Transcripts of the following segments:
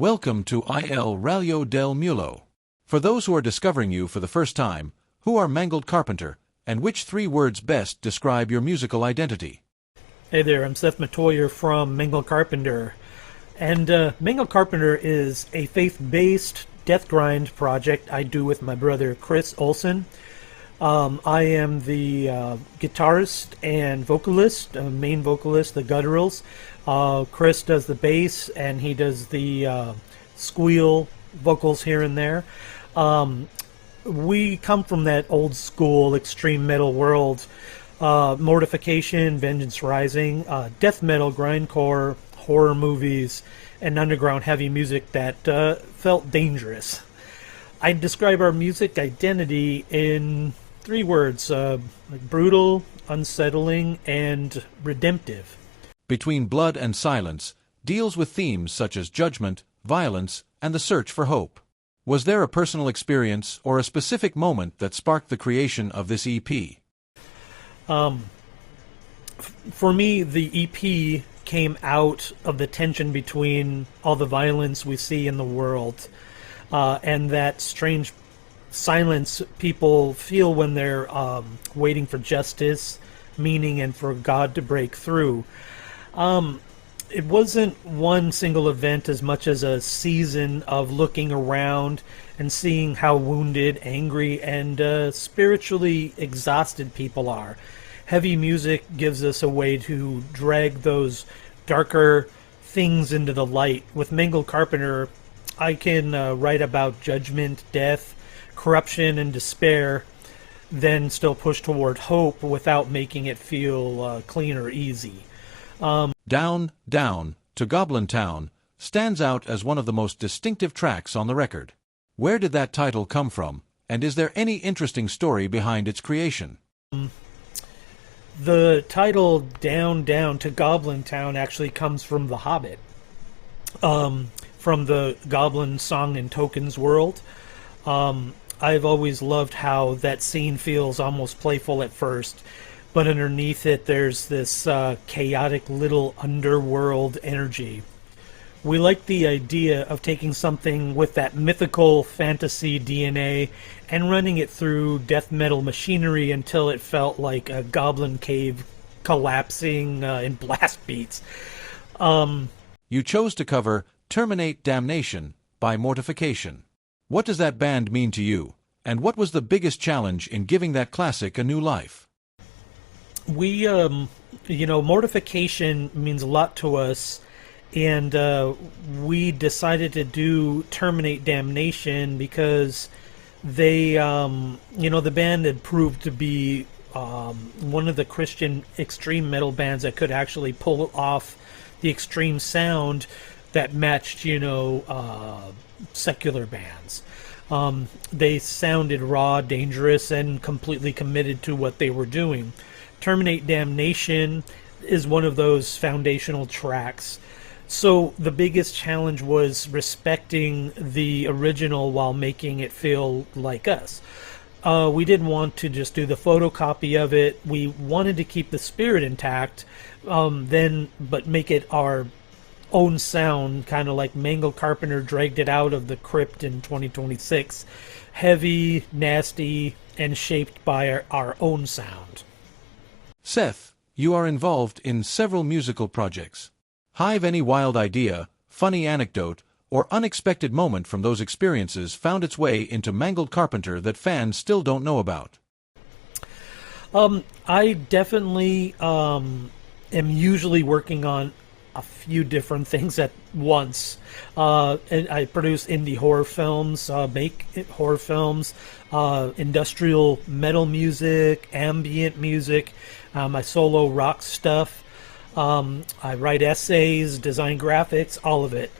Welcome to Il Raglio Del Mulo. For those who are discovering you for the first time, who are Mangled Carpenter, and which 3 words best describe your musical identity? Hey there, I'm Seth Metoyer from Mangled Carpenter. And Mangled Carpenter is a faith-based death grind project I do with my brother Kris Olson. I am the guitarist and vocalist, main vocalist, the gutturals. Kris does the bass, and he does the squeal vocals here and there. We come from that old school extreme metal world. Mortification, Vengeance Rising, death metal, grindcore, horror movies, and underground heavy music that felt dangerous. I describe our music identity in 3 words, brutal, unsettling, and redemptive. Between Blood and Silence deals with themes such as judgment, violence, and the search for hope. Was there a personal experience or a specific moment that sparked the creation of this EP? For me, the EP came out of the tension between all the violence we see in the world and that strange silence people feel when they're waiting for justice, meaning, and for God to break through. It wasn't one single event as much as a season of looking around and seeing how wounded, angry, and spiritually exhausted people are. Heavy music gives us a way to drag those darker things into the light. With Mangled Carpenter, I can write about judgment, death, corruption, and despair, then still push toward hope without making it feel clean or easy. Down, Down to Goblin Town stands out as one of the most distinctive tracks on the record. Where did that title come from, and is there any interesting story behind its creation? The title Down, Down to Goblin Town actually comes from The Hobbit, from the Goblin Song and Tokens world. I've always loved how that scene feels almost playful at first, but underneath it there's this chaotic little underworld energy. We like the idea of taking something with that mythical fantasy DNA and running it through death metal machinery until it felt like a goblin cave collapsing in blast beats. You chose to cover Terminate Damnation by Mortification. What does that band mean to you, and what was the biggest challenge in giving that classic a new life? We, Mortification means a lot to us, and we decided to do Terminate Damnation because they, the band had proved to be one of the Christian extreme metal bands that could actually pull off the extreme sound that matched, secular bands. They sounded raw, dangerous, and completely committed to what they were doing. Terminate Damnation is one of those foundational tracks. So the biggest challenge was respecting the original while making it feel like us. We didn't want to just do the photocopy of it. We wanted to keep the spirit intact, but make it our own sound, kind of like Mangled Carpenter dragged it out of the crypt in 2026. Heavy, nasty, and shaped by our own sound. Seth, you are involved in several musical projects. Have any wild idea, funny anecdote, or unexpected moment from those experiences found its way into Mangled Carpenter that fans still don't know about? I definitely am usually working on a few different things at once. And I produce indie horror films, make horror films, industrial metal music, ambient music, my solo rock stuff. I write essays, design graphics, all of it.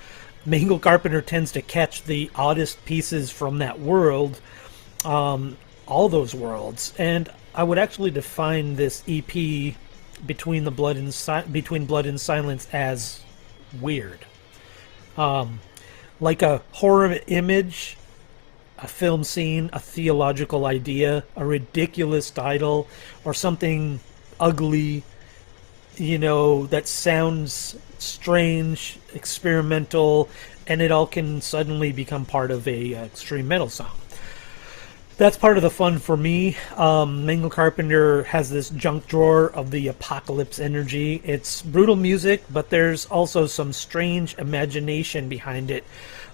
Mangled Carpenter tends to catch the oddest pieces from that world, all those worlds. And I would actually define this EP between Blood and Silence as weird. Like a horror image, a film scene, a theological idea, a ridiculous title, or something ugly, that sounds strange, experimental, and it all can suddenly become part of a extreme metal song. That's part of the fun for me. Mangled Carpenter has this junk drawer of the apocalypse energy. It's brutal music, but there's also some strange imagination behind it,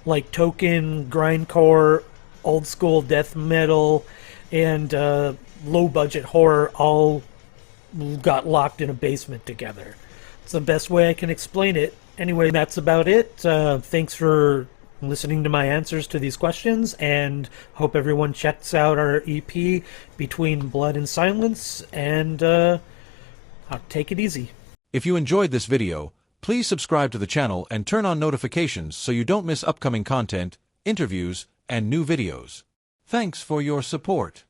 like token, grindcore, old school death metal, and low budget horror all got locked in a basement together. It's the best way I can explain it. Anyway, that's about it. Thanks for listening to my answers to these questions, and hope everyone checks out our EP Between Blood and Silence, and take it easy. If you enjoyed this video, please subscribe to the channel and turn on notifications so you don't miss upcoming content, interviews, and new videos. Thanks for your support.